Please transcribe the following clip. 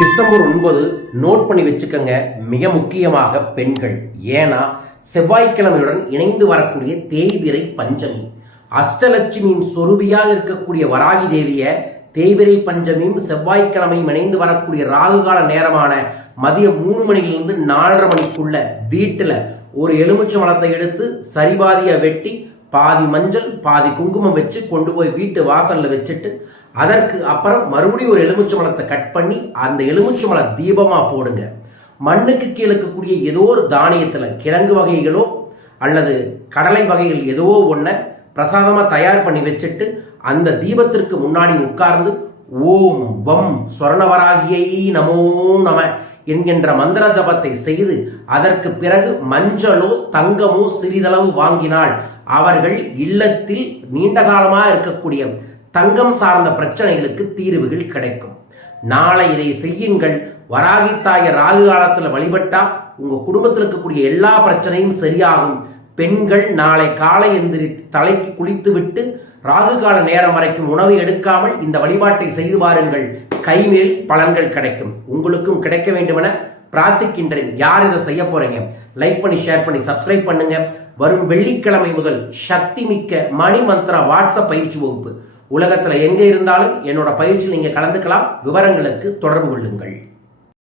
December ஒன்பது note பண்ணி வச்சுக்கோங்க. மிக முக்கியமாக பெண்கள். ஏன்னா செவ்வாய்க்கிழமையுடன் இணைந்து வரக்கூடிய தேய்விரை பஞ்சமி. அஷ்டலட்சுமியின் சொருபியாக இருக்கக்கூடிய வராகி தேவிய தேய்விரை பஞ்சமியும் செவ்வாய்க்கிழமையும் இணைந்து வரக்கூடிய ராகுகால நேரமான மதியம் மூணு மணிலிருந்து நாலரை மணிக்குள்ள வீட்டில் ஒரு எலுமிச்சை மலத்தை எடுத்து சரிபாதியா வெட்டி பாதி மஞ்சள் பாதி குங்குமம் வச்சு கொண்டு போய் வீட்டு வாசலில் வச்சுட்டு அதற்கு அப்புறம் மறுபடியும் ஒரு எலுமிச்சை மலத்தை கட் பண்ணி அந்த எலுமிச்சை மலை தீபமாக போடுங்க. மண்ணுக்கு கீழே இருக்கக்கூடிய ஏதோ ஒரு தானியத்தில் கிழங்கு வகைகளோ அல்லது கடலை வகைகள் ஏதோ ஒன்றை பிரசாதமாக தயார் பண்ணி வச்சுட்டு அந்த தீபத்திற்கு முன்னாடி உட்கார்ந்து ஓம் வம் சொர்ணவராகியை நமோ நம. என்கின்ற மந்திர ஜபத்தை செய்து அதற்கு பிறகு மஞ்சளோ தங்கமோ சிறிதளவு வாங்கினால் அவர்கள் இல்லத்தில் நீண்ட காலமாக இருக்கக்கூடிய தங்கம் சார்ந்த பிரச்சனைகளுக்கு தீர்வுகள் கிடைக்கும். நாளை இதை செய்யுங்கள். வராகி ராகு காலத்தில் வழிபட்டா உங்க குடும்பத்தில் இருக்கக்கூடிய எல்லா பிரச்சனையும் சரியாகும். பெண்கள் நாளை காலை எந்திரித்து தலைக்கு குளித்துவிட்டு ராகு கால நேரம் வரைக்கும் உணவு எடுக்காமல் இந்த வழிபாட்டை செய்து பாருங்கள் கைமேல் பலன்கள் கிடைக்கும். உங்களுக்கும் கிடைக்க வேண்டுமென பிரார்த்திக்கின்றேன். யார் இதை செய்ய போறீங்க? லைக் பண்ணி ஷேர் பண்ணி சப்ஸ்கிரைப் பண்ணுங்க. வரும் வெள்ளிக்கிழமை முதல் சக்தி மிக்க மணி மந்திர வாட்ஸ்அப் பயிற்சி வகுப்பு. உலகத்தில் எங்கே இருந்தாலும் என்னோட பயிற்சி நீங்கள் கலந்துக்கலாம். விவரங்களுக்கு தொடர்பு கொள்ளுங்கள்.